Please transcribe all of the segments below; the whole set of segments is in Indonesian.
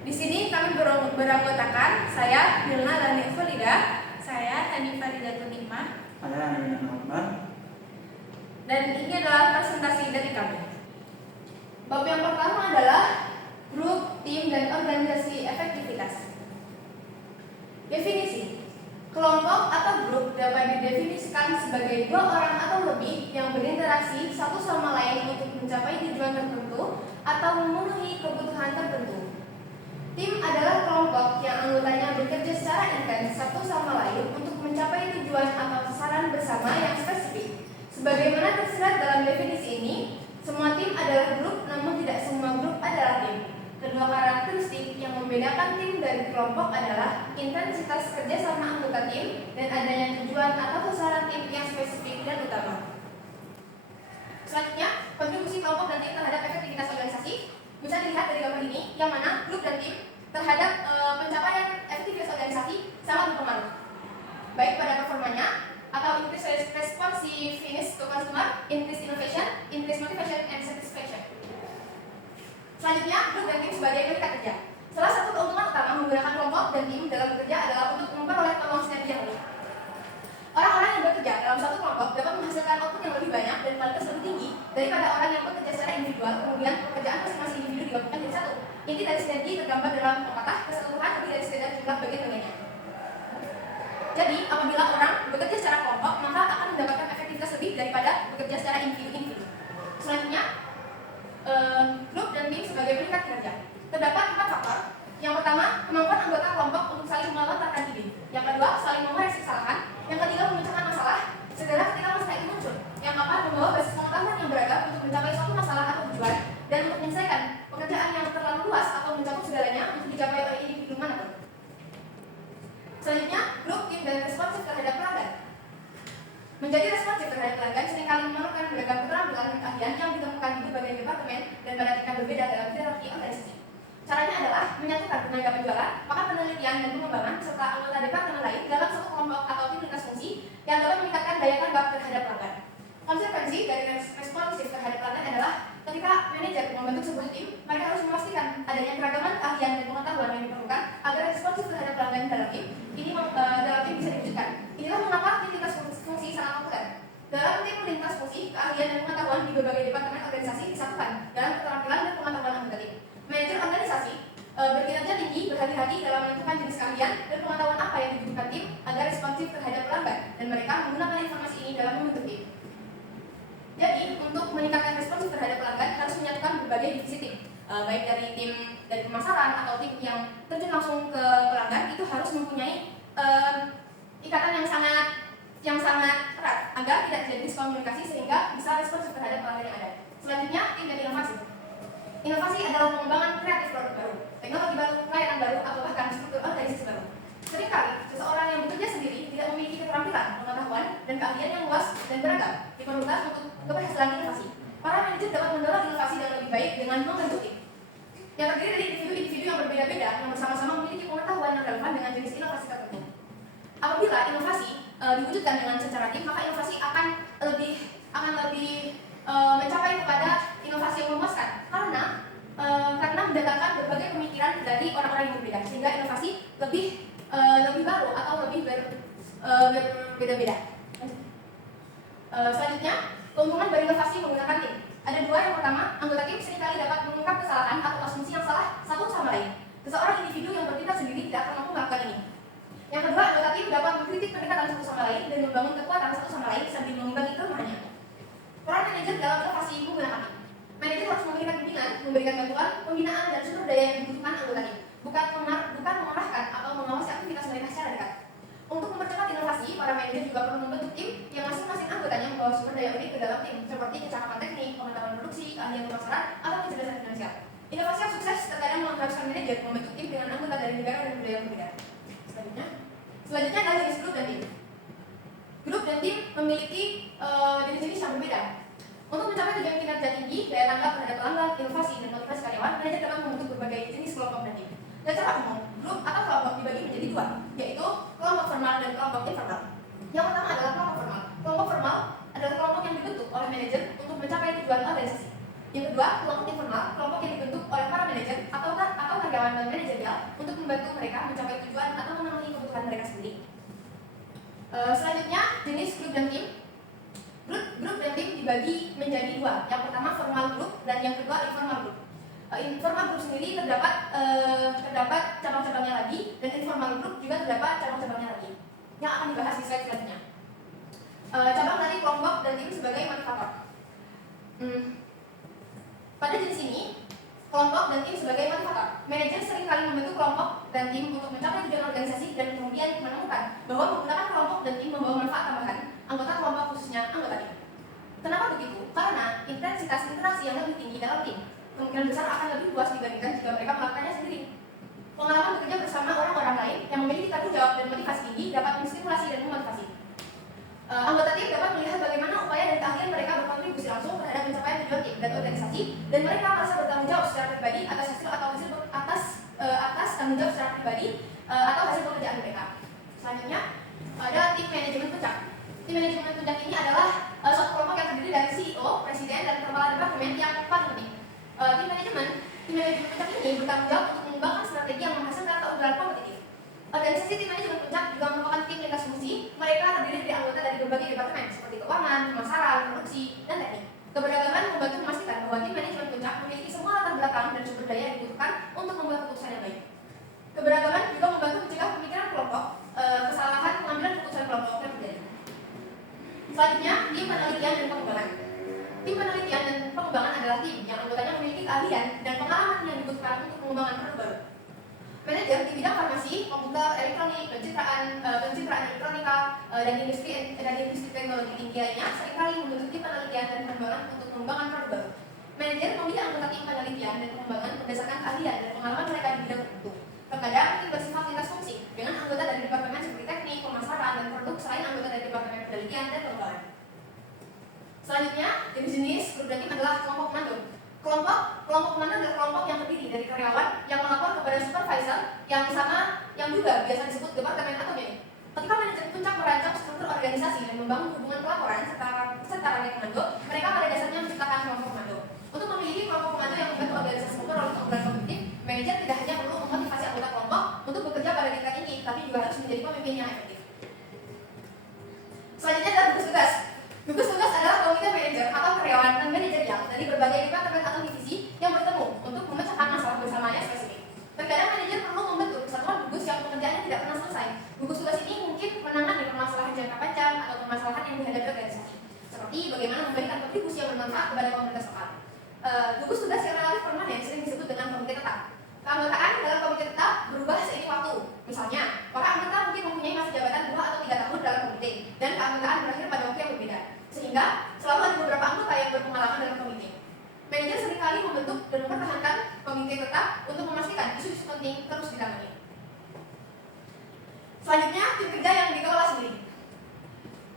Di sini kami beranggotakan saya Milna Lani Evelida, saya Hanifah Ridatul Nikmah, saya Hanifah Muhammad. Dan ini adalah presentasi dari kami. Bab yang pertama adalah grup, tim, dan organisasi efektivitas. Definisi. Kelompok atau grup dapat didefinisikan sebagai dua orang atau lebih yang berinteraksi satu sama lain untuk mencapai tujuan tertentu atau memenuhi kebutuhan tertentu. Tim adalah kelompok yang anggotanya bekerja secara intens satu sama lain untuk mencapai tujuan atau sasaran bersama yang spesifik. Sebagaimana tersirat dalam definisi ini, semua tim adalah grup, namun tidak semua grup adalah tim. Kedua karakteristik yang membedakan tim dari kelompok adalah intensitas kerjasama anggota tim dan adanya tujuan atau sasaran tim yang spesifik dan utama. Selanjutnya, kontribusi kelompok dan tim terhadap efektivitas organisasi bisa dilihat dari gambar ini, yang mana grup dan tim terhadap pencapaian efektivitas organisasi sangat berpengaruh, baik pada performanya atau increase responsiveness to customer, increase innovation, increase motivation and satisfaction. Selanjutnya, grup dan tim sebagai memikat kerja. Salah satu keuntungan utama menggunakan kelompok dan tim dalam bekerja adalah untuk memperoleh peluang sinergi yang lebih. Orang-orang yang bekerja dalam satu kelompok dapat menghasilkan output yang lebih banyak dan kualitas lebih tinggi daripada orang yang bekerja secara individual, kemudian pekerjaan masing-masing individu digabungkan jadi satu. Inti dari sinergi tergambar dalam pepatah keseluruhan lebih dari sekedar jumlah bagian-bagiannya. Jadi, apabila orang bekerja secara kelompok, maka akan mendapatkan efektivitas lebih daripada bekerja secara individu-individu. Selanjutnya, grup dan tim sebagai peningkat kinerja. Terdapat 4 faktor. Yang pertama, kemampuan anggota kelompok untuk saling melontarkan ide. Yang kedua, saling mengoreksi kesalahan. Yang ketiga, memecahkan masalah segera ketika masalah itu muncul. Yang keempat, membawa basis pengetahuan yang beragam untuk mencapai suatu masalah atau tujuan dan untuk menyelesaikan pekerjaan yang terlalu luas atau mencakup segalanya untuk dicapai oleh individu manapun. Selanjutnya, grup, tim, dan responsif terhadap pelanggan. Menjadi responsif terhadap pelanggan seringkali memerlukan beragam keterampilan dan keahlian yang ditemukan di berbagai departemen dan pada tingkat berbeda dalam hierarki organisasi. Caranya adalah menyatukan tenaga penjualan, pakar penelitian dan pengembangan, serta anggota departemen lain dalam satu kelompok atau tim lintas fungsi yang dapat meningkatkan daya tanggap terhadap pelanggan. Konsekuensi dari responsif terhadap pelanggan adalah ketika manajer membentuk sebuah tim, mereka harus memastikan adanya keragaman keahlian dan pengetahuan yang diperlukan agar responsif terhadap pelanggan dalam tim dalam tim bisa diwujudkan. Inilah mengapa tim lintas fungsi sangat populer. Dalam tim lintas fungsi, keahlian dan pengetahuan di berbagai departemen organisasi disatukan dalam keterampilan dan pengetahuan anggota tim. Manajer organisasi berkinerja tinggi, berhati-hati dalam menentukan jenis keahlian dan pengetahuan apa yang dibutuhkan tim agar responsif terhadap pelanggan, dan mereka menggunakan informasi ini dalam membentuk tim. Jadi, untuk meningkatkan responsif terhadap pelanggan harus menyatukan berbagai divisi tim, baik dari tim dari pemasaran atau tim yang terjun langsung ke pelanggan, itu harus mempunyai ikatan yang sangat erat agar tidak terjadi miskomunikasi sehingga bisa responsif terhadap pelanggan yang ada. Selanjutnya, tim dan inovasi. Inovasi adalah pengembangan kreatif produk baru, teknologi baru, layanan baru, atau bahkan struktur organisasi baru. Seringkali, seseorang yang bekerja sendiri tidak memiliki keterampilan, pengetahuan, dan keahlian yang luas dan beragam diperlukan untuk keberhasilan inovasi. Para manajer dapat mendorong inovasi yang lebih baik dengan membentuk tim yang terdiri dari individu-individu yang berbeda-beda yang bersama-sama memiliki pengetahuan yang relevan dengan jenis inovasi tertentu. Apabila inovasi diwujudkan dengan secara tim, maka inovasi akan lebih mencapai kepada inovasi yang memuaskan karena mendatangkan berbagai pemikiran dari orang-orang yang berbeda, sehingga inovasi lebih baru atau lebih berbeda-beda. Selanjutnya, keuntungan berinovasi menggunakan tim. Ada 2. Yang pertama, anggota tim seringkali dapat mengungkap kesalahan atau asumsi yang salah satu sama lain. Seseorang individu yang bertindak sendiri tidak akan mampu melakukan ini. Yang kedua, anggota tim dapat mengkritik pendekatan satu sama lain dan membangun kekuatan satu sama lain sambil mengimbangi kelemahannya. Peran manajer dalam inovasi menggunakan tim. Manajer harus memberikan bimbingan, memberikan bantuan, pembinaan, dan sumber daya yang dibutuhkan anggota tim, bukan mengarahkan atau mengawasi aktivitas mereka secara dekat. Untuk mempercepat inovasi, para manajer juga perlu membentuk tim yang masing-masing anggotanya membawa sumber daya unik ke dalam tim, seperti kecakapan teknik, pengetahuan produksi, keahlian pemasaran, atau kecerdasan finansial. Inovasi yang sukses terkadang mengharuskan manajer membentuk tim dengan anggota dari negara dan budaya yang berbeda. Selanjutnya adalah jenis grup dan tim. Grup dan tim memiliki jenis-jenis yang berbeda. Untuk mencapai tujuan kinerja tinggi, daya tanggap terhadap pelanggan, inovasi, dan motivasi karyawan, manajer dapat membentuk berbagai jenis kelompok dan tim. Secara umum, grup atau kelompok dibagi menjadi 2, yaitu kelompok formal dan kelompok informal. Yang pertama adalah kelompok formal. Kelompok formal adalah kelompok yang dibentuk oleh manajer untuk mencapai tujuan organisasi. Yang kedua, kelompok informal, kelompok yang dibentuk oleh para manajer atau karyawan manajerial untuk membantu mereka mencapai tujuan atau memenuhi kebutuhan mereka sendiri. Selanjutnya, jenis grup dan tim. Grup dan tim dibagi menjadi dua. Yang pertama formal group dan yang kedua informal group. Informal group sendiri terdapat cabang-cabangnya lagi, dan informal group juga terdapat cabang-cabangnya lagi yang akan dibahas di slide selanjutnya. Cabang dari kelompok dan tim sebagai motivator. Pada jenis ini, kelompok dan tim sebagai motivator. Manajer seringkali membentuk kelompok dan tim untuk mencapai tujuan organisasi dan kemudian menemukan bahwa menggunakan kelompok dan tim membawa manfaat tambahan anggota kelompok, khususnya anggota tim. Kenapa begitu? Karena intensitas interaksi yang lebih tinggi dalam tim kemungkinan besar akan lebih luas dibandingkan jika mereka melakukannya sendiri. Pengalaman bekerja bersama orang-orang lain yang memiliki tanggung jawab dan motivasi tinggi dapat menstimulasi dan memotivasi. Anggota tim dapat melihat bagaimana upaya dan keahlian mereka berkontribusi langsung terhadap pencapaian tujuan tim dan organisasi, dan mereka merasa bertanggung jawab secara pribadi atas hasil tanggung jawab secara pribadi atau hasil pekerjaan mereka. Selanjutnya ada tim manajemen puncak. Tim manajemen puncak ini adalah suatu kelompok yang terdiri dari CEO, presiden, dan kepala departemen yang paling penting. Tim manajemen puncak ini bertanggung jawab untuk mengembangkan strategi yang menghasilkan keunggulan kompetitif. Organisasi tim manajemen puncak juga merupakan tim lintas fungsi. Mereka terdiri dari anggota dari berbagai departemen seperti keuangan, pemasaran, produksi, dan teknik. Keberagaman membantu memastikan bahwa tim manajemen puncak memiliki semua latar belakang dan sumber daya yang dibutuhkan untuk membuat keputusan yang baik. Keberagaman juga membantu mencegah pemikiran kelompok, kesalahan pengambilan keputusan kelompok yang terjadi. Selanjutnya, tim penelitian dan pengembangan. Tim penelitian dan pengembangan adalah tim yang anggotanya memiliki keahlian dan pengalaman yang dibutuhkan untuk mengembangkan produk baru. Manajer di bidang farmasi, komputer, elektronik, pencitraan elektronika, dan industri teknologi tinggi lainnya seringkali membentuk tim penelitian dan pengembangan untuk mengembangkan produk baru. Manajer memilih anggota tim penelitian dan pengembangan berdasarkan keahlian dan pengalaman mereka di bidang tertentu. Terkadang tim bersifat lintas fungsi dengan anggota dari departemen seperti teknik, pemasaran, dan produk selain anggota dari departemen penelitian dan pengembangan. Selanjutnya, jenis grup dan tim adalah kelompok komando. Kelompok komando adalah kelompok yang terdiri dari karyawan yang melapor kepada supervisor yang juga biasa disebut departemen atau unit. Ketika manajer puncak merancang struktur organisasi dan membangun hubungan pelaporan serta rantai komando, mereka pada dasarnya menciptakan kelompok komando. Untuk memiliki kelompok komando yang membantu organisasi memperoleh keunggulan kompetitif, manajer tidak hanya perlu memotivasi anggota kelompok untuk bekerja pada tingkat ini, tapi juga harus menjadi pemimpin yang efektif. Selanjutnya adalah gugus tugas. Gugus tugas adalah komite manajer atau karyawan dan manajerial dari berbagai departemen atau divisi yang bertemu untuk memecahkan masalah bersama yang spesifik. Terkadang manajer perlu membentuk kesatuan gugus yang pekerjaannya tidak pernah selesai. Gugus tugas ini mungkin menangani permasalahan jangka panjang atau permasalahan yang dihadapi organisasi, seperti bagaimana memberikan kontribusi yang bermanfaat kepada komunitas lokal. Gugus tugas yang relatif permanen sering disebut dengan komite tetap. Keanggotaan dalam komite tetap berubah seiring waktu. Misalnya, para anggota mungkin mempunyai masa jabatan 2 atau 3 tahun dalam komite, dan keanggotaan berakhir pada waktu yang berbeda. Sehingga, selalu ada beberapa anggota yang berpengalaman dalam komite. Manajer seringkali membentuk dan mempertahankan komite tetap untuk memastikan isu-isu penting terus ditangani. Selanjutnya, tim kerja yang dikelola sendiri.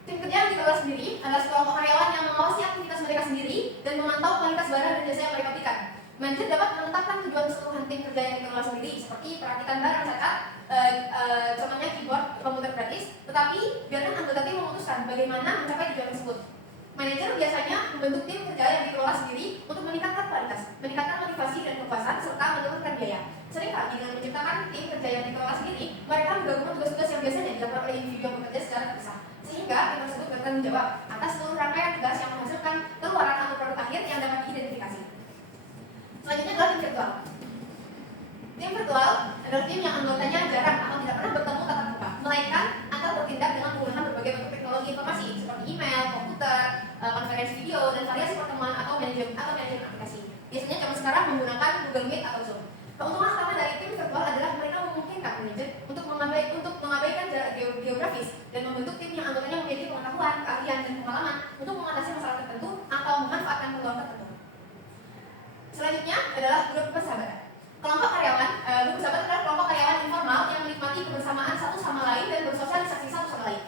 Tim kerja yang dikelola sendiri adalah sekelompok karyawan yang mengawasi aktivitas mereka sendiri dan memantau kualitas barang dan jasa yang mereka berikan. Manajer dapat menetapkan tujuan keseluruhan tim kerja yang dikelola sendiri, seperti perakitan barang cacat, contohnya keyboard, komputer gratis, tetapi biarkan anggota tim memutuskan bagaimana mencapai tujuan tersebut. Manajer biasanya membentuk tim kerja yang dikelola sendiri untuk meningkatkan kualitas, meningkatkan motivasi dan kepuasan, serta menurunkan biaya. Seringkali dengan menciptakan tim kerja yang dikelola sendiri, mereka menggabungkan tugas-tugas yang biasanya dilakukan oleh individu yang bekerja secara terpisah, sehingga tim tersebut bertanggung jawab atas seluruh rangkaian tugas yang menghasilkan keluaran atau produk akhir yang dapat diidentifikasi. Selanjutnya adalah tim virtual. Tim virtual adalah tim yang anggotanya jarang atau tidak pernah bertemu tatap muka, melainkan akan bertindak dengan menggunakan berbagai bentuk teknologi informasi seperti email, komputer, konferensi video, dan variasi pertemuan atau manajemen aplikasi. Biasanya zaman sekarang menggunakan Google Meet atau Zoom. Keuntungan utama dari tim virtual adalah mereka memungkinkan manajer untuk mengabaikan jarak geografis dan membentuk tim yang anggotanya memiliki pengetahuan, keahlian, dan pengalaman untuk mengatasi masalah tertentu atau memanfaatkan peluang tertentu. Selanjutnya adalah grup persahabatan. Kelompok karyawan, grup persahabatan adalah kelompok karyawan informal yang menikmati kebersamaan satu sama lain dan bersosialisasi satu sama lain.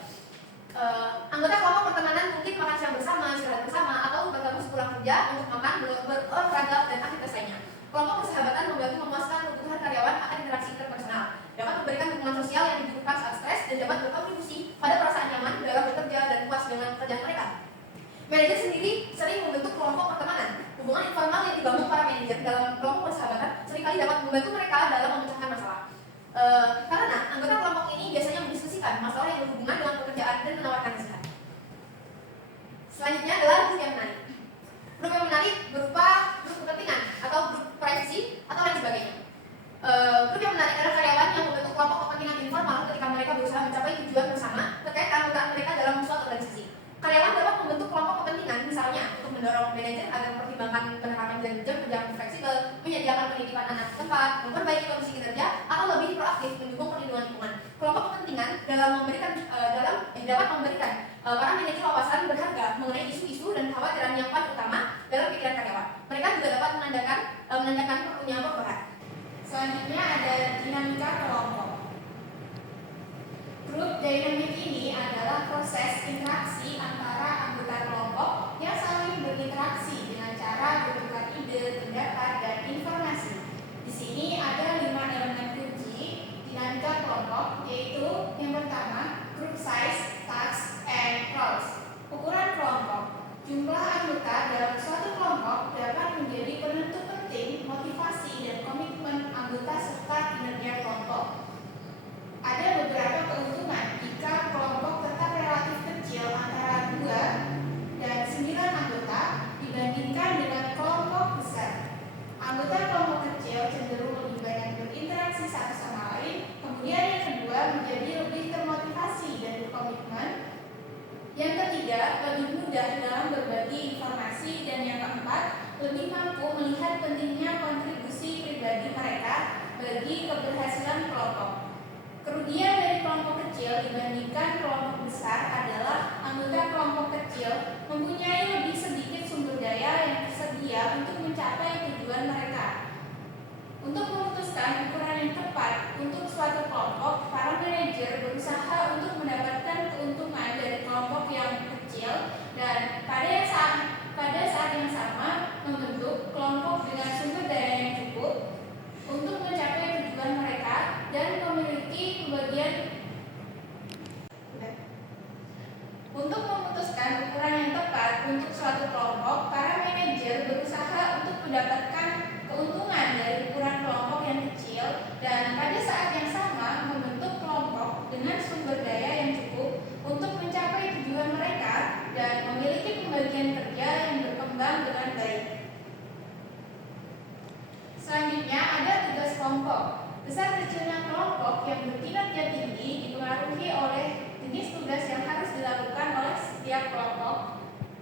Anggota kelompok pertemanan mungkin makan siang bersama, istirahat bersama, atau bertemu sepulang kerja untuk makan, berolahraga, dan aktivitas lainnya. Kelompok persahabatan membantu memuaskan kebutuhan karyawan akan interaksi interpersonal, dapat memberikan dukungan sosial yang dibutuhkan saat stres, dan dapat berkontribusi pada perasaan nyaman dalam bekerja dan puas dengan pekerjaan mereka. Manajer sendiri sering membentuk kelompok pertemanan. Hubungan informal Karena anggota kelompok ini biasanya mendiskusikan masalah yang berhubungan dengan pekerjaan dan menawarkan nasihat. Selanjutnya adalah grup yang menarik. Grup yang menarik berupa grup kepentingan atau grup privacy atau lain sebagainya. Grup yang menarik adalah karyawan yang membentuk kelompok kepentingan informal ketika mereka berusaha mencapai tujuan bersama terkait keanggotaan mereka dalam suatu organisasi. Karyawan dapat membentuk kelompok kepentingan misalnya untuk mendorong manajer agar mempertimbangkan penerapan jam kerja fleksibel, menyediakan penitipan anak setempat, memperbaiki kondisi kinerja, atau lebih proaktif mendukung perlindungan lingkungan. Kelompok kepentingan dapat memberikan para manajer wawasan berharga mengenai isu-isu dan kekhawatiran yang paling utama dalam pikiran karyawan. Mereka juga dapat menandakan perlunya perubahan. Selanjutnya ada dinamika kelompok. Grup dynamic ini adalah proses interaksi antara anggota kelompok yang saling berinteraksi dengan cara bertukar ide, pendapat, dan informasi. Di sini ada 5 elemen kunci dinamika kelompok, yaitu yang pertama, group size, tasks, and roles. Ukuran kelompok. Jumlah anggota dalam suatu kelompok dapat menjadi penentu penting motivasi dan komitmen anggota serta kinerja kelompok. Ada beberapa keuntungan jika kelompok tetap relatif kecil antara 2 dan 9 anggota dibandingkan dengan kelompok besar. Anggota kelompok kecil cenderung lebih banyak berinteraksi satu sama lain. Kemudian yang kedua, menjadi lebih termotivasi dan berkomitmen. Yang ketiga, lebih mudah dalam berbagi informasi. Dan yang keempat, lebih mampu melihat pentingnya kontribusi pribadi mereka bagi keberhasilan kelompok. Kerugian dari kelompok kecil dibandingkan kelompok besar adalah anggota kelompok kecil mempunyai lebih sedikit sumber daya yang tersedia untuk mencapai tujuan mereka. Untuk memutuskan ukuran yang tepat untuk suatu kelompok, para manajer berusaha untuk mendapatkan keuntungan dari kelompok yang kecil dan pada saat yang sama membentuk kelompok dengan sumber daya yang cukup untuk mencapai tujuan mereka dan memiliki pembagian. Untuk memutuskan ukuran yang tepat untuk suatu kelompok, para manajer berusaha untuk mendapatkan keuntungan dari ukuran kelompok yang kecil dan pada saat yang sama membentuk kelompok dengan sumber daya yang cukup untuk mencapai tujuan mereka dan memiliki pembagian kerja yang berkembang dengan baik. Selanjutnya ada tugas kelompok. Besar kecilnya kelompok yang berkinerja tinggi dipengaruhi oleh jenis tugas yang harus dilakukan oleh setiap kelompok.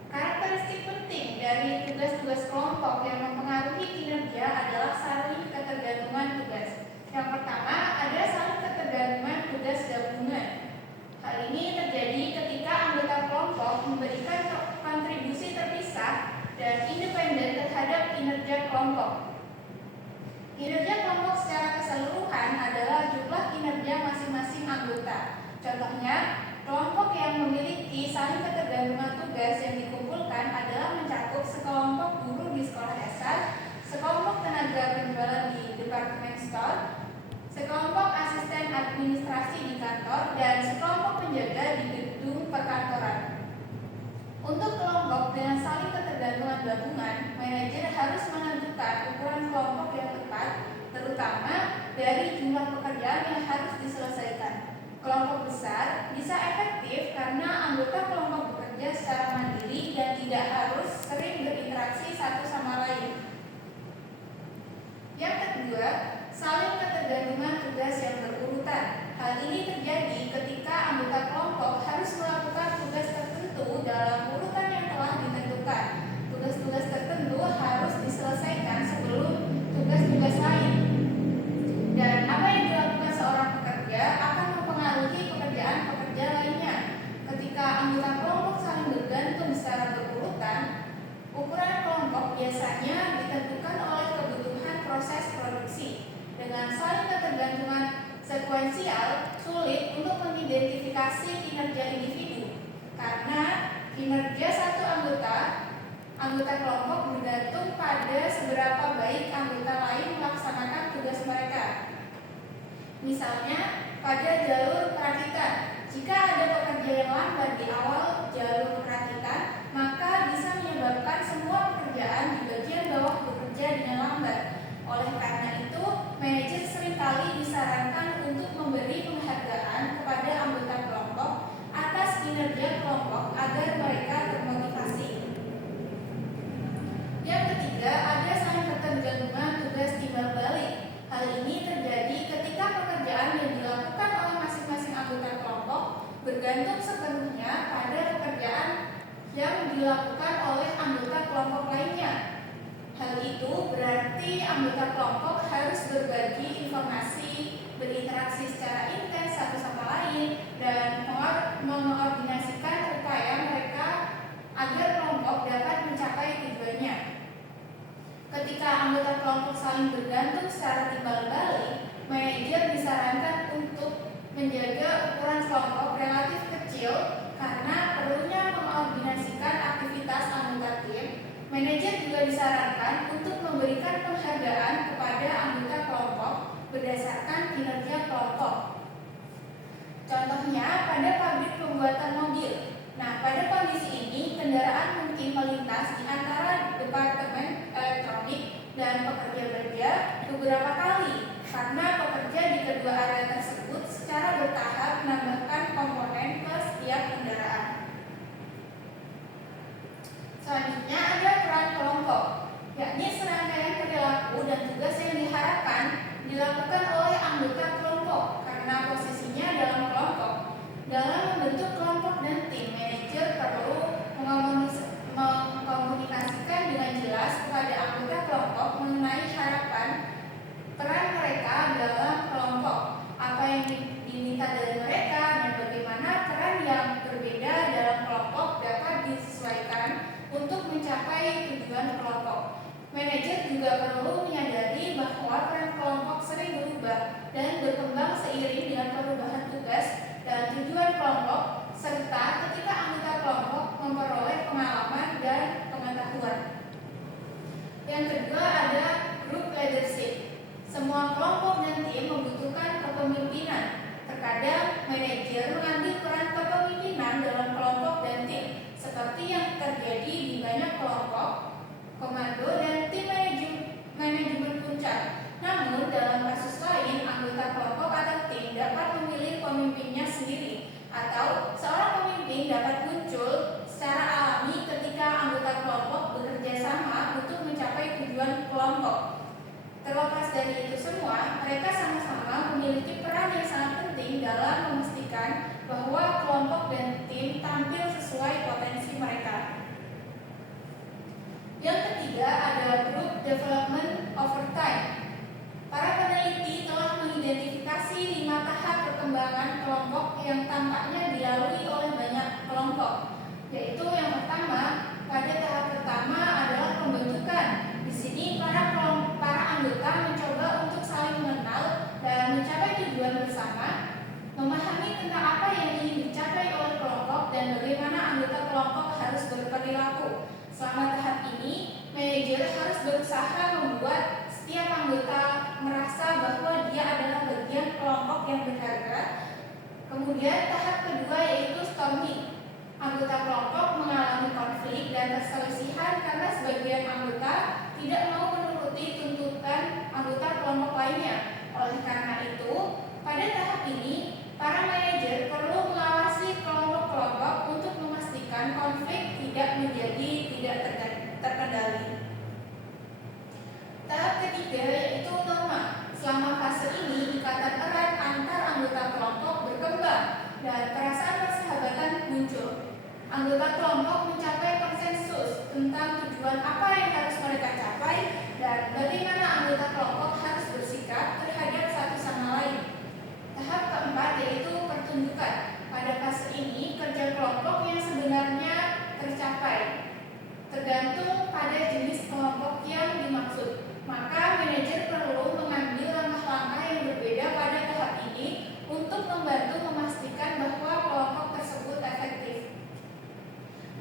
Karakteristik penting dari tugas-tugas kelompok yang mempengaruhi kinerja adalah saling ketergantungan tugas. Yang pertama, ada saling ketergantungan tugas gabungan. Hal ini terjadi ketika anggota kelompok memberikan kontribusi terpisah dan independen terhadap kinerja kelompok. Kinerja kelompok secara keseluruhan adalah jumlah kinerja masing-masing anggota. Contohnya, kelompok yang memiliki saling ketergantungan tugas yang dikumpulkan adalah mencakup sekelompok guru di sekolah dasar, sekelompok tenaga penjualan di departemen store, sekelompok asisten administrasi di kantor, dan sekelompok penjaga di gedung perkantoran. Untuk kelompok dengan saling ketergantungan gabungan, manajer harus menentukan ukuran kelompok yang tepat, terutama dari jumlah pekerjaan yang harus diselesaikan. Kelompok besar bisa efektif karena anggota kelompok bekerja secara mandiri dan tidak harus sering berinteraksi satu sama lain. Yang kedua, saling ketergantungan tugas yang berurutan. Hal ini terjadi ketika anggota kelompok harus melakukan tugas tertentu dalam urutan yang telah ditentukan. Tugas-tugas tertentu harus diselesaikan sebelum tugas-tugas lain. Dan apa yang dilakukan seorang pekerja akan mempengaruhi pekerjaan-pekerja lainnya. Ketika anggota kelompok saling bergantung secara berurutan, ukuran kelompok biasanya ditentukan oleh kebutuhan proses produksi. Dengan saling ketergantungan sekuensial, sulit untuk mengidentifikasi kinerja individu karena kinerja satu anggota kelompok bergantung pada seberapa baik anggota lain melaksanakan tugas mereka. Misalnya, pada jalur perakitan, jika ada pekerja yang lambat di awal jalur perakitan, maka bisa menyebabkan semua pekerjaan di bagian bawah bekerja dengan lambat. Oleh karena itu, manajer seringkali disarankan bergantung sepenuhnya pada pekerjaan yang dilakukan oleh anggota kelompok lainnya. Hal itu berarti anggota kelompok harus berbagi informasi, berinteraksi secara intens satu sama lain, dan mengordinasikan upaya mereka agar kelompok dapat mencapai tujuannya. Ketika anggota kelompok saling bergantung secara timbal balik, manajer disarankan untuk menjaga ukuran kelompok relatif kecil karena perlunya mengordinasikan aktivitas anggota tim. Manajer juga disarankan untuk memberikan penghargaan kepada anggota kelompok berdasarkan kinerja kelompok. Contohnya pada pabrik pembuatan mobil. Nah, pada kondisi ini kendaraan mungkin melintas di antara departemen elektronik dan pekerja kerja beberapa kali karena pekerja di kedua area tersebut secara bertahap menambahkan komponen ke setiap kendaraan. Selanjutnya ada peran kelompok, yakni serangkaian perilaku dan tugas yang diharapkan dilakukan oleh anggota kelompok karena posisinya dalam kelompok. Dalam membentuk kelompok dan tim, manajer perlu mengkomunikasikan dengan jelas kepada anggota kelompok mengenai harapan peran mereka dalam kelompok, apa yang diminta dari mereka, dan bagaimana peran yang berbeda dalam kelompok dapat disesuaikan untuk mencapai tujuan kelompok. Manajer juga perlu menyadari bahwa peran kelompok sering berubah dan berkembang seiring dengan perubahan tugas dan tujuan kelompok, serta ketika anggota kelompok memperoleh pengalaman dan pengetahuan. Yang kedua ada group leadership. Semua kelompok dan tim membutuhkan kepemimpinan. Terkadang manajer mengambil peran kepemimpinan dalam kelompok dan tim, seperti yang terjadi di banyak kelompok, komando, dan tim manajemen puncak. Namun, dalam kasus lain, anggota kelompok atau tim dapat memilih pemimpinnya sendiri, atau seorang pemimpin dapat muncul secara alami ketika anggota kelompok bekerja sama untuk mencapai tujuan kelompok. Terlepas dari itu semua, mereka sama-sama memiliki peran yang sangat penting dalam memastikan bahwa kelompok dan tim tampil sesuai potensi mereka. Yang ketiga ada group development over time. Para peneliti telah mengidentifikasi 5 tahap perkembangan kelompok yang tampaknya dilalui oleh banyak kelompok, yaitu yang pertama, pada tahap pertama adalah pembentukan. Di sini para anggota mencoba untuk saling mengenal dan mencapai tujuan bersama, memahami tentang apa yang ingin dicapai oleh kelompok dan bagaimana anggota kelompok harus berperilaku. Selama tahap ini, manajer harus berusaha membuat setiap anggota merasa bahwa dia adalah bagian kelompok yang berharga. Kemudian tahap kedua yaitu storming. Anggota kelompok mengalami konflik dan perselisihan karena sebagian anggota tidak mau menuruti tuntutan anggota kelompok lainnya. Oleh karena itu, pada tahap ini, para manajer perlu mengawasi kelompok-kelompok untuk memastikan konflik tidak terkendali. Tahap ketiga yaitu norma. Selama fase ini, ikatan erat antar anggota kelompok berkembang dan perasaan persahabatan muncul. Anggota kelompok mencapai konsensus tentang tujuan apa yang harus mereka capai dan bagaimana anggota kelompok harus bersikap terhadap satu sama lain. Tahap keempat yaitu pertunjukan. Pada fase ini, kerja kelompok yang sebenarnya tercapai tergantung pada jenis kelompok yang dimaksud. Maka manajer perlu mengambil langkah-langkah yang berbeda pada tahap ini untuk membantu memastikan bahwa kelompok tersebut efektif.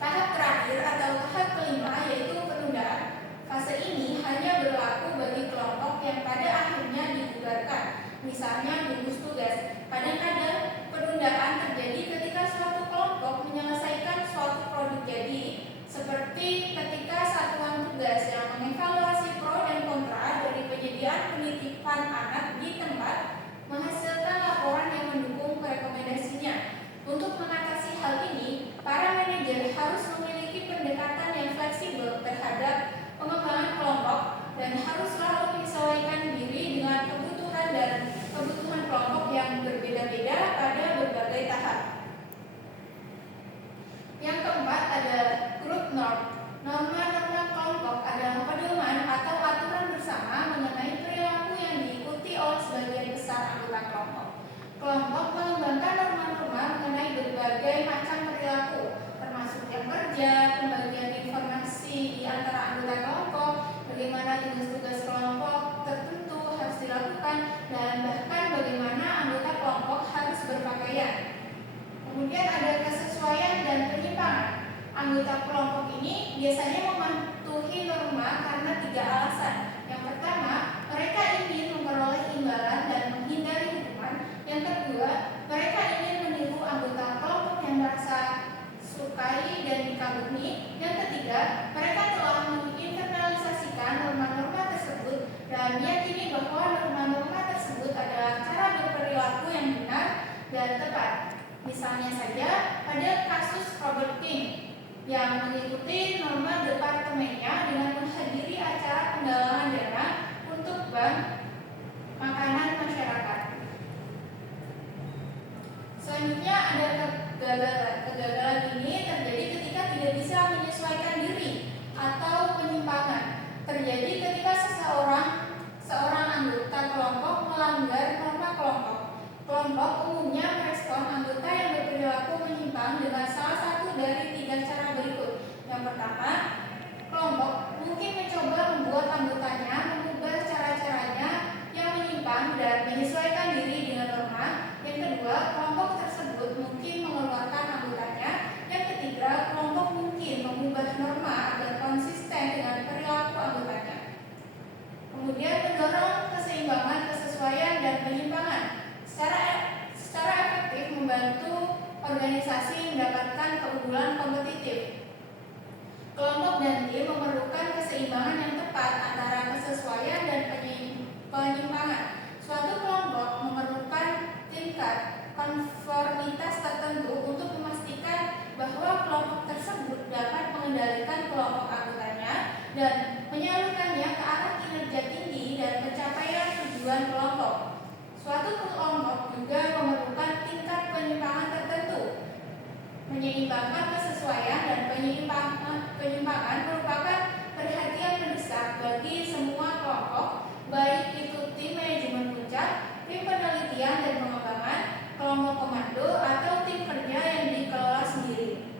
Tahap terakhir atau tahap kelima yaitu penundaan. Fase ini hanya berlaku bagi kelompok yang pada akhirnya dibubarkan, misalnya gugus tugas. Kadang-kadang penundaan terjadi bagaimana tugas-tugas kelompok tertentu harus dilakukan, dan bahkan bagaimana anggota kelompok harus berpakaian. Kemudian ada kesesuaian dan penyimpangan. Anggota kelompok ini biasanya mematuhi norma karena 3 alasan. Yang pertama, mereka ingin memperoleh imbalan dan menghindari hukuman. Yang kedua, mereka ingin meniru anggota kelompok yang merasa sukai dan dikagumi. Yang ketiga, mereka telah menginternalisasikan norma-norma tersebut dan meyakini bahwa norma-norma tersebut adalah cara berperilaku yang benar dan tepat. Misalnya saja pada kasus Robert King yang mengikuti norma departemennya dengan menghadiri acara penggalangan dana untuk bank makanan masyarakat. Selanjutnya ada kegagalan ini terjadi ketika tidak bisa menyesuaikan diri atau penyimpangan. Terjadi ketika seorang anggota kelompok melanggar norma kelompok. Kelompok umumnya merespon anggota yang berperilaku menyimpang dengan salah satu dari 3 cara berikut. Yang pertama, kelompok mungkin mencoba membuat anggotanya mengubah cara-caranya yang menyimpang dan menyesuaikan diri dengan norma. Yang kedua, kelompok tersebut mungkin mengeluarkan anggotanya. Yang ketiga, kelompok mungkin mengubah norma agar konsisten dengan perilaku anggotanya. Kemudian mendorong keseimbangan, kesesuaian, dan penyimpangan. Secara efektif membantu organisasi mendapatkan keunggulan kompetitif. Kelompok dan tim memerlukan keseimbangan yang tepat antara kesesuaian dan penyimpangan. Suatu kelompok memerlukan tingkat konformitas tertentu untuk memastikan bahwa kelompok tersebut dapat mengendalikan kelompok anggotanya dan menyalurkannya ke arah kinerja tinggi dan pencapaian tujuan kelompok. Suatu kelompok juga memerlukan tingkat penyimpangan tertentu. Menyeimbangkan kesesuaian dan penyimpangan merupakan perhatian mendesak bagi semua kelompok, baik itu tim manajemen puncak, tim penelitian dan pengembangan, kelompok komando, atau tim kerja yang dikelola sendiri.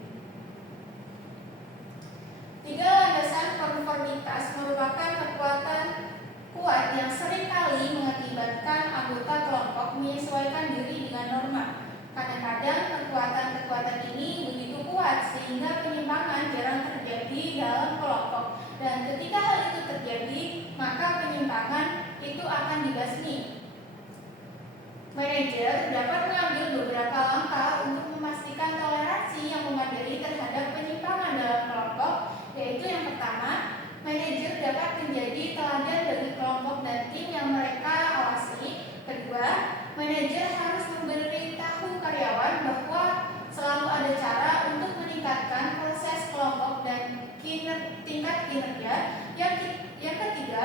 3 landasan konformitas merupakan kekuatan kuat yang seringkali mengakibatkan anggota kelompok menyesuaikan diri dengan norma. Kadang-kadang kekuatan-kekuatan ini begitu kuat sehingga penyimpangan jarang terjadi dalam kelompok, dan ketika hal itu terjadi, maka penyimpangan itu akan dibasmi. Manajer dapat mengambil beberapa langkah untuk memastikan toleransi yang memadai terhadap penyimpangan dalam kelompok, yaitu yang pertama, manajer dapat menjadi teladan bagi kelompok dan tim yang mereka awasi. Kedua, manajer harus memberitahu karyawan bahwa selalu ada cara untuk meningkatkan proses kelompok dan tingkat kinerja. Yang ketiga,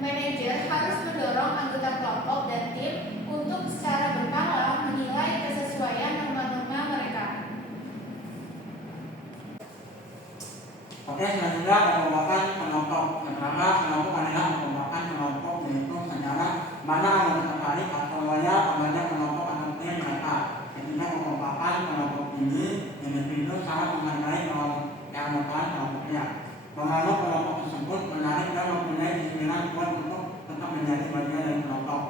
manajer harus mendorong anggota kelompok dan tim untuk secara berkala menilai kesesuaian norma-norma mereka. Oke, selanjutnya pengembangan kelompok. Pertama, kelompok adalah pengembangan kelompok, yaitu secara mana anggota tertarik atau loyal kepada kelompok atau tim mereka. Ketiga, pengembangan kelompok ini individu sangat menghargai keanggotaan kelompoknya. Penganggap kelompok tersebut menarik dan mempunyai keinginan kuat untuk tetap menjadi bagian dari kelompok.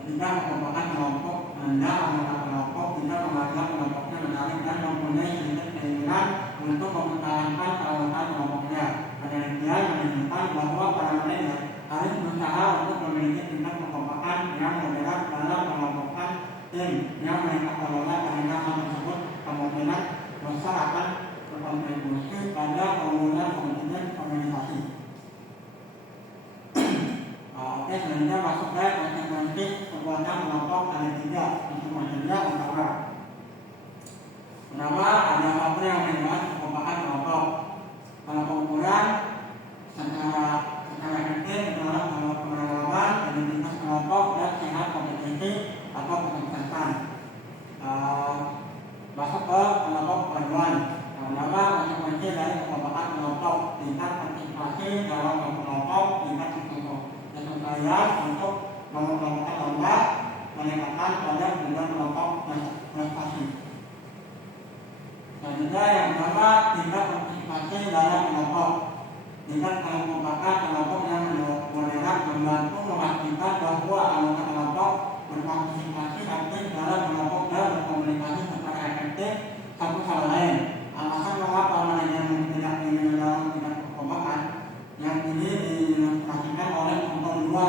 Ketiga, pengembangan kelompok anda anggota kelompok tidak menganggap kelompoknya menarik dan mempunyai sedikit keinginan untuk mempertahankan keanggotaan kelompoknya. Penelitian menunjukkan bahwa para manajer harus berusaha untuk memiliki tingkat kekompakan yang moderat dalam mengelompokkan tim yang mereka kelola, karena hal tersebut kemungkinan besar akan berkontribusi pada keunggulan kepentingan organisasi. Oke, selanjutnya masuk ke konsekuensi kekuatan kelompok ada 3. Konsekuensinya utama. Pertama, ada faktor yang menyebabkan kekompakan kelompok. Kalau pengukuran secara efektif dalam pengalaman identitas kelompok dan sehat kompetisi atau kesuksesan. Masuk ke kelompok panduan. Pertama, konsekuensi dari kekompakan kelompok, tingkat partisipasi dalam kelompok, tingkat kesulitan untuk mengelompokkan lomba, meningkatkan pada tujuan kelompok dan prestasi. Selanjutnya yang pertama, tingkat partisipasi dalam kelompok. Tingkat kelompok kelompok yang moderat membantu memastikan bahwa anggota kelompok berpartisipasi aktif dalam kelompok dan berkomunikasi secara efektif satu sama lain. Alasan mengapa manajemen tidak ingin mendorong tingkat kekompakan yang ini diilustrasikan oleh contoh dua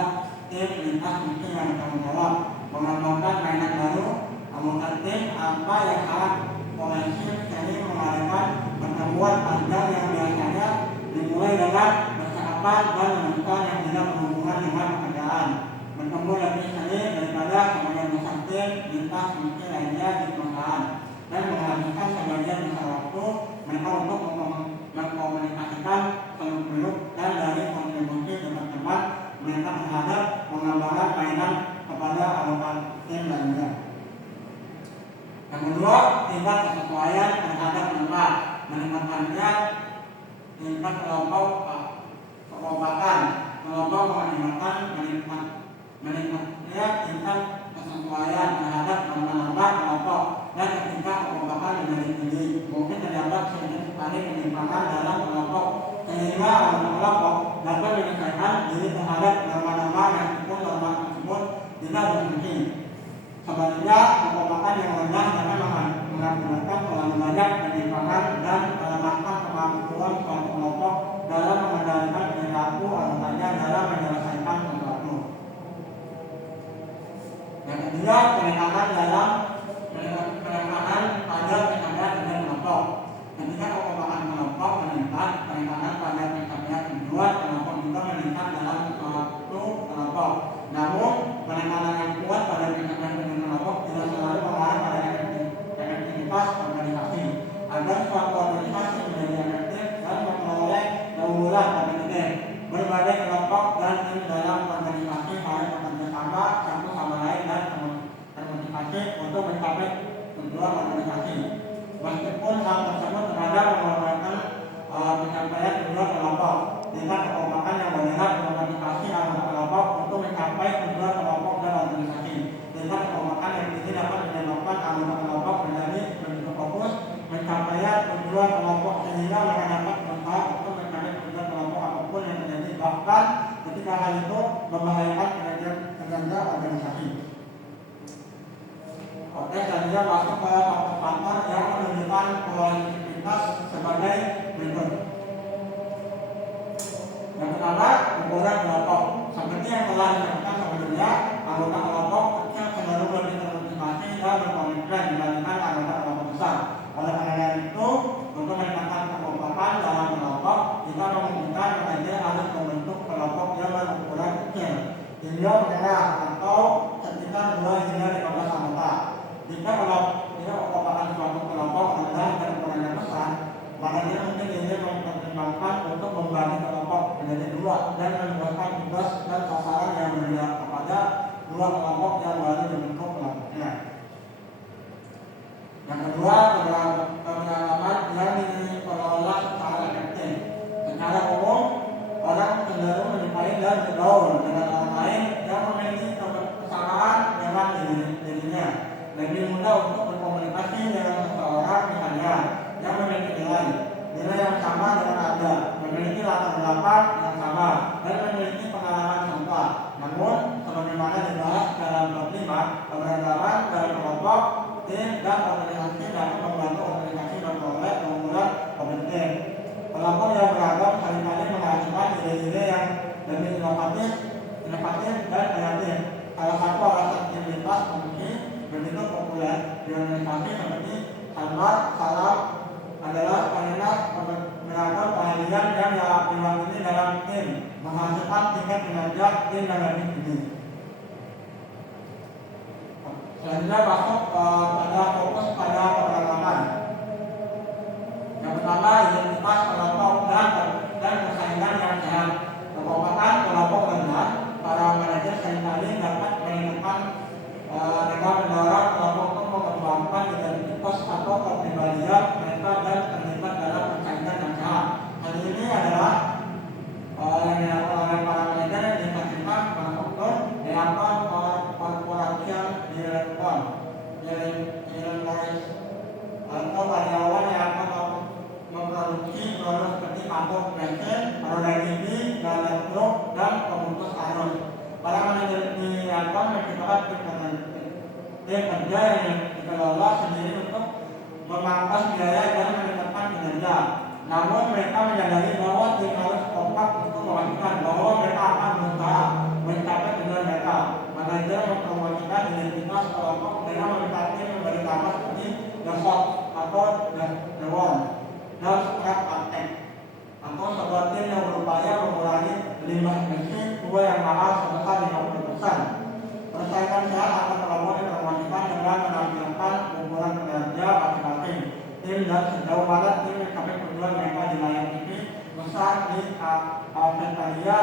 tim lintas fungsi yang bertanggung jawab mengembangkan mainan baru. Anggota tim apa yang sangat kohesif sering mengadakan pertemuan panjang yang biasanya dimulai dengan percakapan dan menentukan yang tidak berhubungan dengan pekerjaan. Bertemu lebih sering daripada sebagian besar tim lintas fungsi lainnya di perusahaan dan menghabiskan sebagian besar waktu mereka untuk mengkomunikasikan seluk-beluk dan dari kontribusi teman-teman mereka terhadap pengembangan mainan kepada anggota tim lainnya. Yang kedua, tingkat kesesuaian terhadap tempat menempatkannya tingkat kekompakan kelompok menikmatinya tingkat kesesuaian terhadap nama-nama kelompok dan tingkat kekompakan menjadi tinggi. Mungkin terdapat sedikit sekali penyimpangan dalam kelompok sehingga anggota kelompok dapat menyelesaikan diri terhadap nama-nama meskipun norma tersebut tidak berfungsi. Sebaliknya, kekompakan yang rendah dapat mengakibatkan terlalu banyak penyimpangan dan melemahkan kemampuan suatu kelompok dalam mengendalikan perilaku anggotanya dalam menyelesaikan sesuatu. Yang ketiga, penekanan pada pencapaian tujuan kelompok. Ketika kekompakan kelompok meningkat, penekanan pada pencapaian tujuan kelompok juga meningkat dalam suatu kelompok. Namun, penekanan yang kuat pada pencapaian tujuan kelompok tidak selalu mengarah pada efektivitas organisasi. Agar suatu organisasi menjadi efektif dan memperoleh keunggulan kompetitif, berbagai kelompok dan tim dalam organisasi harus bekerja sama satu sama lain dan termotivasi untuk mencapai tujuan organisasi. Meskipun hal tersebut terkadang mengorbankan pencapaian tujuan kelompok, tingkat kekompakan yang moderat memotivasi anggota kelompok untuk mencapai tujuan kelompok dan organisasi. Tingkat kekompakan yang tinggi dapat menyebabkan anggota kelompok menjadi begitu fokus pencapaian tujuan kelompok sehingga mereka dapat berusaha untuk mencapai tujuan kelompok apapun yang terjadi, bahkan ketika hal itu membahayakan kinerja organisasi. Oke, selanjutnya masuk ke faktor yang menunjukkan kualitas sebagai berikut. Yang pertama, ukuran kelompok. Seperti yang telah disebutkan sebelumnya, anggota kelompok kecil cenderung lebih termotivasi dan berkomitmen dibandingkan anggota kelompok besar. Oleh karena itu, untuk meningkatkan kekompakan dalam kelompok, kita memungkinkan pekerja harus membentuk kelompok yang berukuran kecil, hingga menengah atau sekitar 2 hingga 15 anggota. Jika kekompakan suatu kelompok rendah dan ukurannya besar, maka dia mungkin ingin mempertimbangkan untuk membagi kelompok menjadi 2 dan membuatkan tugas dan sasaran yang berbeda kepada 2 kelompok yang baru dibentuk kelompoknya. Yang kedua, pengalaman yang dikelola secara efektif. Secara umum, orang cenderung menyukai dan bergaul dengan orang lain yang memiliki kesamaan dengan dirinya. Lebih mudah untuk berkomunikasi dengan seseorang misalnya yang memiliki nilai yang sama dengan Anda, memiliki latar belakang yang sama, dan memiliki pengalaman serupa. Namun, sebagaimana dibahas dalam bab 5, keberagaman dari kelompok, tim, dan organisasi dapat membantu organisasi memperoleh keunggulan kompetitif. Kelompok yang beragam seringkali menghasilkan ide-ide yang lebih inovatif dan kreatif. Salah satu alasan tim lintas fungsi begitu populer di organisasi seperti Salam adalah karena beragam keahlian yang diwakili dalam tim menghasilkan tingkat kinerja tim yang lebih tinggi. Selanjutnya masuk pada fokus pada pengalaman. Yang pertama, identitas kelompok dan persaingan yang sehat. Kekompakan kelompok rendah, para manajer seringkali dapat menemukan dengan mendorong kelompok untuk mengembangkan identitas atau kepribadian mereka dan terlibat dalam persaingan yang sehat. Hal ini adalah yang dilakukan oleh para manajer yang dihasilkan struktur dilakukan korporasi yang dilakukan atau karyawan yang akan memproduksi produk seperti kartu kredit, produk pekerja yang dikelola sendiri untuk memangkas biaya dan meningkatkan kinerja. Namun mereka menyadari bahwa tim harus kompak untuk memastikan bahwa mereka akan berusaha mencapai tujuan mereka. Manajer mempromosikan identitas kelompok dengan meminta tim memberi nama seperti The Fox atau The Worm dan Scrap Artek, atau sebuah tim yang berupaya mengurangi limbah emisi tua yang mahal sebesar 50%. Persaingan sehat akan kelompok dipromosikan dengan menampilkan ukuran kinerja masing-masing tim dan sejauh mana tim mencapai tujuan mereka di layar TV besar di Australia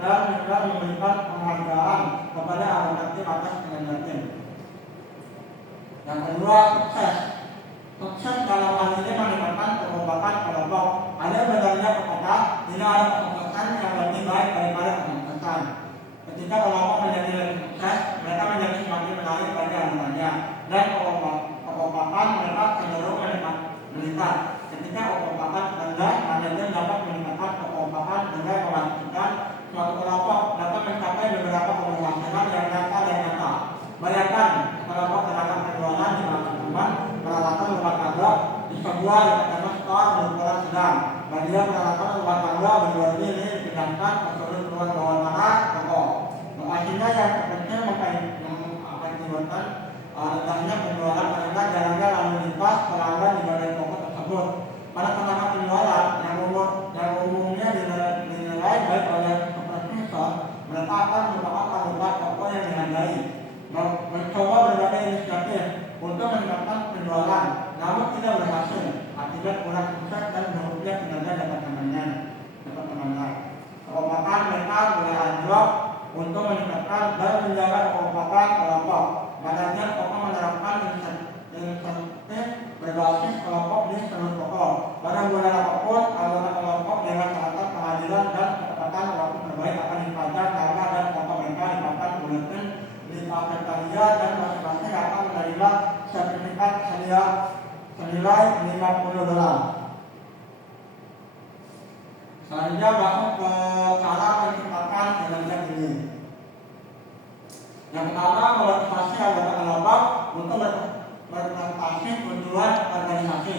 dan juga memberikan penghargaan kepada anggota tim atas kinerja tim. Yang kedua, sukses. Sukses dalam hal ini meningkatkan kekompakan kelompok. Ada benarnya kepada tidak ada kesuksesan yang lebih baik daripada kesuksesan. Ketika kelompok menjadi lebih sukses, mereka menjadi semakin menarik bagi anggotanya dan kekompakan mereka cenderung meningkat. Ketika kekompakan rendah, manajer dapat meningkatkan kekompakan dengan memastikan suatu kelompok dapat mencapai beberapa keberhasilan yang nyata dan nyata. Bayangkan kelompok gerakan penjualan di masa depan peralatan rumah tangga di sebuah dekat store berukuran sedang. Bagian peralatan rumah tangga berjual ini dipindahkan ke sudut ruang bawah tanah toko. Akhirnya yang terkecil mengakibatkan rendahnya penjualan karena jarangnya lalu lintas pelanggan di bagian toko tersebut. Pada penangkap penjualan yang umumnya dinilai baik oleh supervisor, mereka akan merupakan anggota toko yang dihargai. Mencoba berbagai inisiatif untuk meningkatkan penjualan, namun tidak berhasil akibat kurang sukses dan buruknya kinerja departemennya. Kekompakan mereka mulai anjlok. Untuk meningkatkan dan menjaga kekompakan kelompok, manajer toko menerapkan insentif berbasis kelompok di seluruh toko. Pada bulan apapun, anggota kelompok dengan catatan kehadiran dan ketepatan waktu terbaik akan dipajang karena dan foto mereka dipasang buletin di Australia dan masing-masing akan menerima sertifikat senilai $50. Selanjutnya masuk ke cara meningkatkan kinerja ini. Yang pertama, memotivasi anggota kelompok untuk berprestasi tujuan organisasi.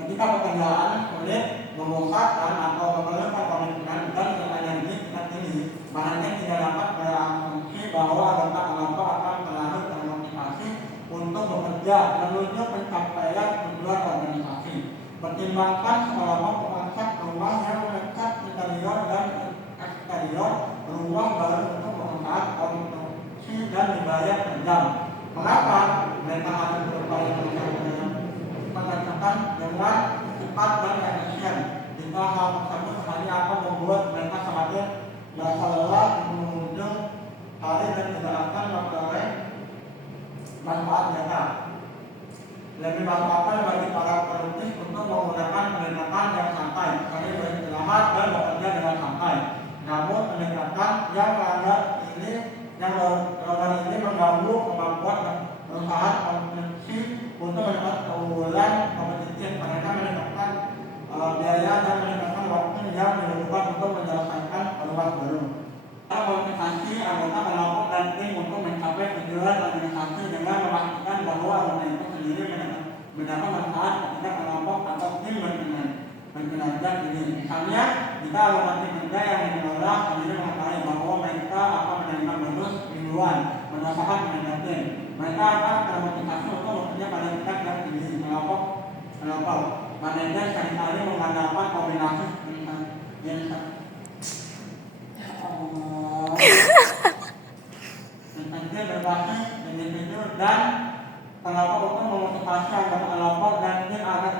Ketika pekerjaan sulit, membosankan atau memerlukan komitmen dan energi tingkat tinggi, manajer tidak dapat berasumsi bahwa anggota kelompok akan selalu termotivasi untuk bekerja menuju pencapaian tujuan organisasi. Pertimbangkan sekelompok konsep rumah yang mengecat interior dan eksterior rumah baru untuk perusahaan konstruksi dan dibayar per jam. Mengapa mereka harus berupaya mengecatkan dengan cepat dan efisien? Jika hal tersebut hanya akan membuat mereka semakin merasa lelah mengunjung hari dan tidak akan memperoleh manfaat mereka. Lebih masuk akal bagi para produktif untuk menggunakan pendekatan yang santai, sekali beristirahat dan bekerja dengan santai. Namun pendekatan yang ini mengganggu kemampuan perusahaan konstruksi untuk mendapat keunggulan kompetitif. Mereka meningkatkan biaya dan meningkatkan waktu yang dibutuhkan untuk menyelesaikan peluang baru. Motivasi anggota kelompok dan tim untuk mencapai tujuan organisasi dengan memastikan bahwa anggota itu sendiri mendapat manfaat ketika kelompok atau tim berkinerja ini. Misalnya, jika anggota tim kerja yang dikelola sendiri mengetahui bahwa mereka akan menerima bonus mingguan berdasarkan kinerja tim, mereka akan termotivasi untuk bekerja pada tingkat yang tinggi. Kelompok manajer seringkali mengandalkan kombinasi insentif berbasis individu dan kelompok untuk memotivasi anggota kelompok dan tim agar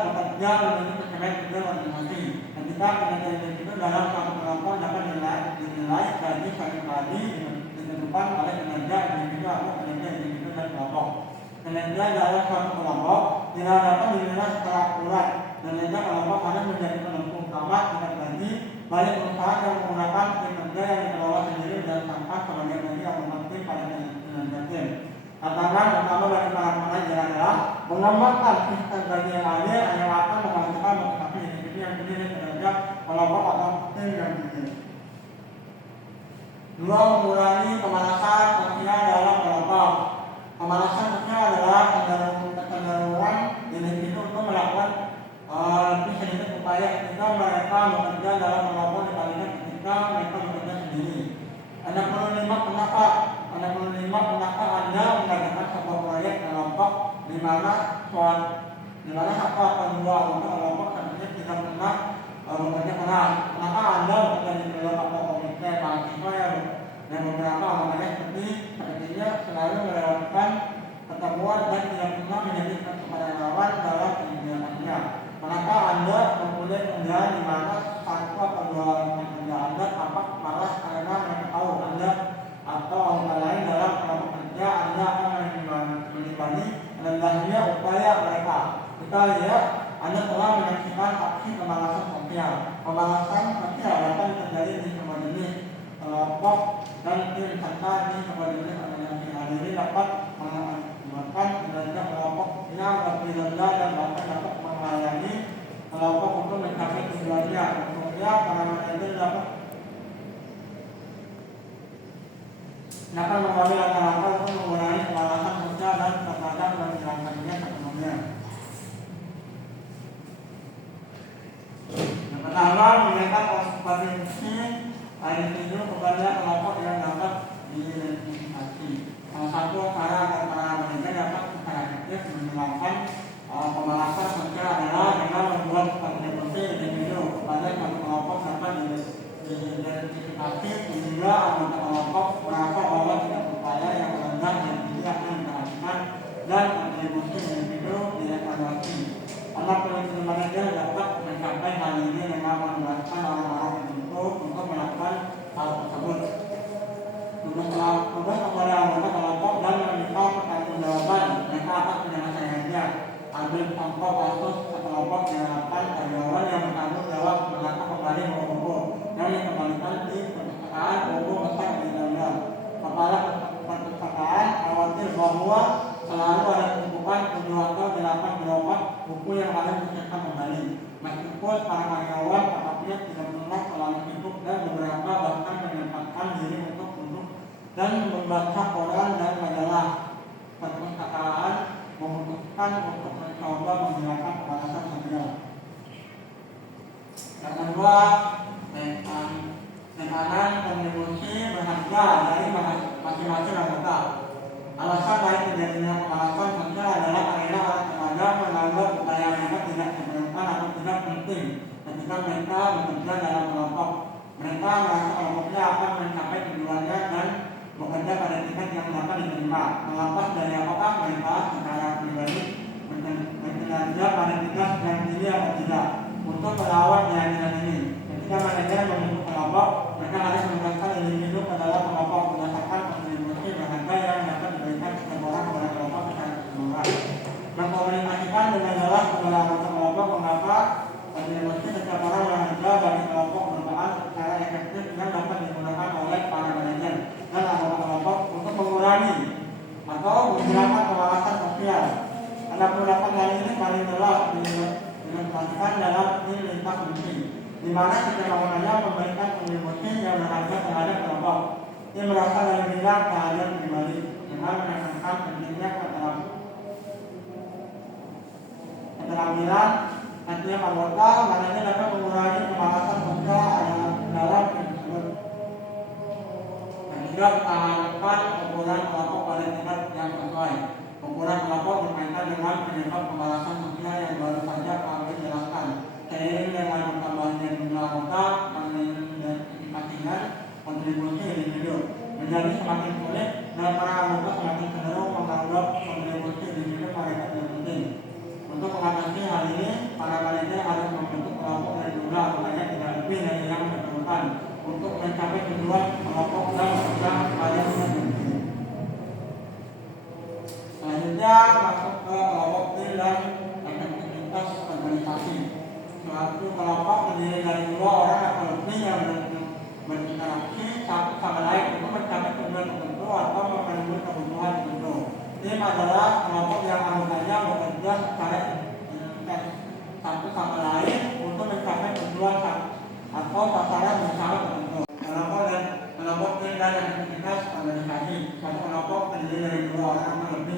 bekerja menuju mencapai tujuan organisasi. Ketika kinerja individu dalam suatu kelompok dapat dinilai dari seringkali ditentukan oleh kinerja individu atau kinerja individu dan kelompok. Kinerja dalam suatu kelompok tidak dapat dinilai secara akurat. Kinerja kelompok harus menjadi penentu utama tidak lagi banyak perusahaan yang menggunakan kinerja yang dikelola sendiri dan tanpa sebagian lagi yang penting pada kinerja tim. Tantangan pertama bagi para manajer adalah mengembangkan sistem gaji yang adil yang akan menghasilkan motivasi individu yang tinggi dan kinerja kelompok atau tim yang tinggi. 2. Mengurangi pemanasan sosial dalam kelompok. Pemalasan sosial adalah kecenderungan individu untuk melakukan lebih sedikit upaya ketika mereka bekerja dalam kelompok dibandingkan ketika mereka bekerja sendiri. Anda perlu menyimak kenapa Anda mengadakan sebuah proyek kelompok di mana satu atau dua anggota kelompok sebenarnya tidak pernah bekerja keras. Kenapa Anda bekerja di dalam komite mahasiswa yang beberapa anggotanya sepertinya selalu melewatkan pertemuan dan tidak pernah menjadi sukarelawan dalam kegiatannya. Kenapa Anda mempunyai kerjaan di mana satu atau dua orang kerja Anda tampak malas karena mereka tahu Anda atau orang lain dalam kelompok kerja Anda akan menimbangi rendahnya upaya mereka. Kita lihat Anda telah menyaksikan aksi pemalasan sosial. Pemalasan sosial dapat terjadi di semua jenis kelompok dan tim serta di semua jenis organisasi. Hal ini dapat mengakibatkan kinerja kelompok yang lebih rendah dan bahkan dapat melayani kelompok untuk mencapai tujuannya. Untuknya para manajer dapat mengambil langkah-langkah untuk mengurangi pemalasan sosial dan terkadang menghilangkannya sepenuhnya. Yang pertama, memberikan konsistensi individu kepada kelompok yang dapat diidentifikasi. Salah satu cara agar para manajer dapat secara efektif menghilangkan pemalasan sosial adalah dengan membuat kontribusi individu kepada suatu kelompok dapat diidentifikasi sehingga anggota kelompok merasa bahwa tidak upaya yang rendah dan tidak akan diperhatikan dan kontribusi individu dievaluasi. Anak pemimpin manajer dapat mencapai hal ini dengan menugaskan orang-orang tertentu untuk melakukan hal tersebut. Tugas kepada anggota kelompok dan meminta pertanggungjawaban mereka akan penyelesaiannya. Ambil contoh kasus sekelompok diharapkan karyawan yang bertanggung jawab menata kembali buku yang dikembalikan di perpustakaan buku besar di Indonesia. Kepala perpustakaan khawatir bahwa selalu ada tumpukan 7 atau 8 gerobak buku yang harus dicetak kembali. Meskipun para karyawan apabila tidak pernah selalu sibuk dan beberapa bahkan menyempatkan diri untuk duduk dan membaca koran dan majalah, perpustakaan memutuskan untuk mencoba menghilangkan pemalasan sosial. Yang kedua, tekanan kontribusi berharga dari masing-masing anggota. Alasan lain terjadinya pemalasan sosial adalah karena orang tenaga menganggap upaya mereka tidak diperlukan atau tidak penting ketika mereka bekerja dalam kelompok. Mereka merasa kelompoknya akan mencapai tujuannya dan bekerja pada tingkat yang dapat diterima. Melepas dari apakah mereka secara pribadi bekerja pada tingkat yang tinggi atau tidak. Untuk melawan keyakinan ini, ketika manajer membentuk kelompok, mereka harus menugaskan individu ke dalam kelompok berdasarkan kontribusi berharga yang dapat diberikan setiap orang kepada kelompok secara keseluruhan. Mengkomunikasikan dengan jelas kepada anggota kelompok mengapa kontribusi setiap orang berharga bagi kelompok merupakan cara efektif yang dapat digunakan oleh para manajer dan anggota kelompok untuk mengurangi atau menghilangkan pemalasan sosial. Anda perlu dapat hal ini paling jelas diimplementasikan dalam tim lintas fungsi, di mana setiap anggotanya memberikan kontribusi yang berharga terhadap kelompok. Tim merasa dari bidang keahlian pribadi dengan menekankan pentingnya keterampilan setiap anggota. Manajer dapat mengurangi pemalasan sosial dalam tim tersebut. Ketiga, utamakan ukuran kelompok pada tingkat yang sesuai. Ukuran kelompok berkaitan dengan penyebab pemalasan sosial yang baru saja kami jelaskan. Seiring dengan bertambahnya jumlah anggota, mengidentifikasikan kontribusi individu menjadi semakin sulit dan para anggota semakin cenderung menganggap kontribusi individu mereka tidak penting. Untuk mengatasi hal ini, para manajer harus membentuk kelompok dari jumlah anggotanya tidak lebih dari yang diperlukan untuk mencapai tujuan kelompok dan bekerja pada tujuan ini. Selanjutnya masuk ke kelompok tim dan efektivitas organisasi. Suatu kelompok terdiri dari 2 orang atau lebih yang berinteraksi satu sama lain untuk mencapai tujuan tertentu atau memenuhi kebutuhan tertentu. Tim adalah kelompok yang anggotanya bekerja secara intens satu sama lain untuk mencapai tujuan atau sasaran bersama tertentu. Kelompok tim dan efektivitas organisasi. Suatu kelompok terdiri dari 2 orang atau lebih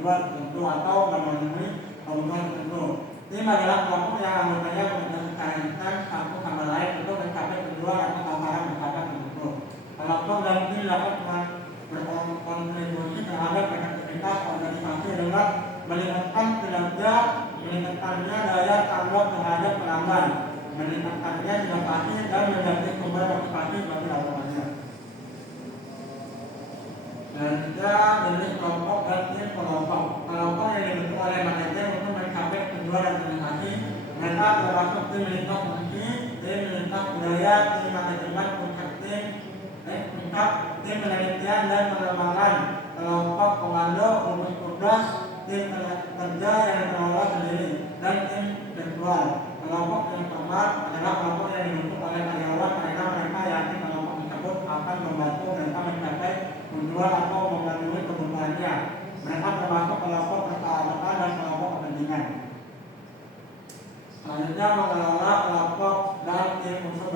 kebutuhan tertentu atau memenuhi kebutuhan tertentu. Tim adalah kelompok yang anggotanya menyesuaikan satu sama lain untuk mencapai tujuan atau sasaran bersama tertentu. Kelompok dan tim dapat berkontribusi terhadap efektivitas organisasi dengan meningkatkan kinerja, meningkatkannya daya tanggap terhadap pelanggan, meningkatkannya inovasi dan menjadi sumber motivasi bagi anggotanya. Selanjutnya jenis kelompok dan tim kelompok. Kelompok yang dibentuk oleh manajer untuk mencapai tujuan organisasi. Mereka termasuk tim lintas fungsi, tim lintas budaya, tim manajemen, puncak tim penelitian dan pengembangan, kelompok komando, gugus tugas, tim kerja yang dikelola sendiri, dan tim virtual. Kelompok informal adalah kelompok yang dibentuk oleh karyawan karena mereka yakin kelompok tersebut akan membantu mereka mencapai tujuan atau memenuhi kebutuhannya. Mereka termasuk kelompok persahabatan dan kelompok kepentingan. Selanjutnya mengelola kelompok dan tim untuk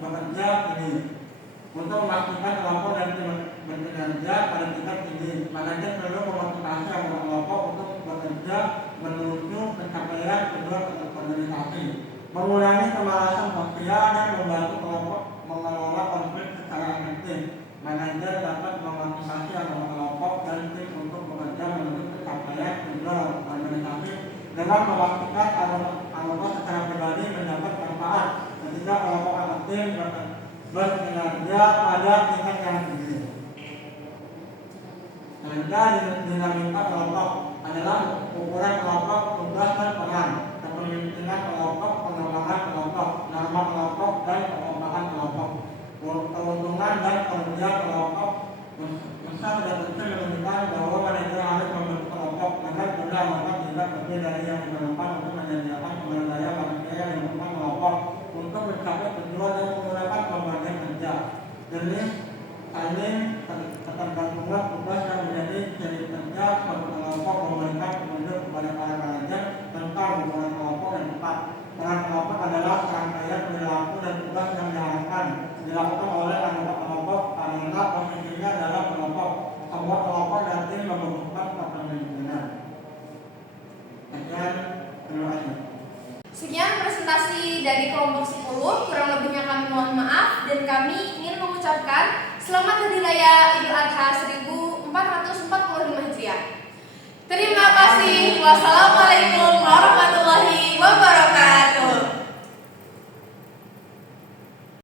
bekerja ini. Untuk memastikan kelompok dan tim bekerja pada tingkat tinggi, manajer perlu memotivasi anggota kelompok untuk bekerja menuju pencapaian tujuan organisasi, mengurangi kemalasan sosial dan membantu kelompok mengelola konflik secara efektif. Manajer dapat memotivasi anggota kelompok dan tim untuk bekerja menuju pencapaian tujuan organisasi dengan memastikan anggota secara pribadi mendapat manfaat ketika kelompok atau tim berkinerja pada tingkat yang tinggi. Selanjutnya dinamika kelompok adalah ukuran kelompok, tugas dan peran, kepemimpinan kelompok, pengembangan kelompok, norma kelompok dan pengembangan kelompok, keuntungan dan kerugian kelompok. Besar dan kecil menunjukkan bahwa manajer harus membentuk kelompok agar juga anggota tidak lebih dari yang diperlukan untuk menyediakan sumber daya manusia yang dibutuhkan kelompok untuk mencapai tujuan dan menggunakan pembagian kerja. Jenis saling ketergantungan tugas yang menjadi ciri kerja suatu kelompok memberikan petunjuk kepada para manajer tentang hubungan kelompok yang tepat. Peran kelompok adalah serangkaian perilaku dan tugas yang diharapkan dilakukan oleh anggota kelompok karena posisinya dalam kelompok. Semua kelompok dan tim membutuhkan kepemimpinan. Terima kasih. Sekian presentasi dari kelompok 10, kurang lebihnya kami mohon maaf dan kami ingin mengucapkan Selamat Hari Raya Idul Adha 1445 Hijriah. Terima kasih. Wassalamualaikum warahmatullahi wabarakatuh.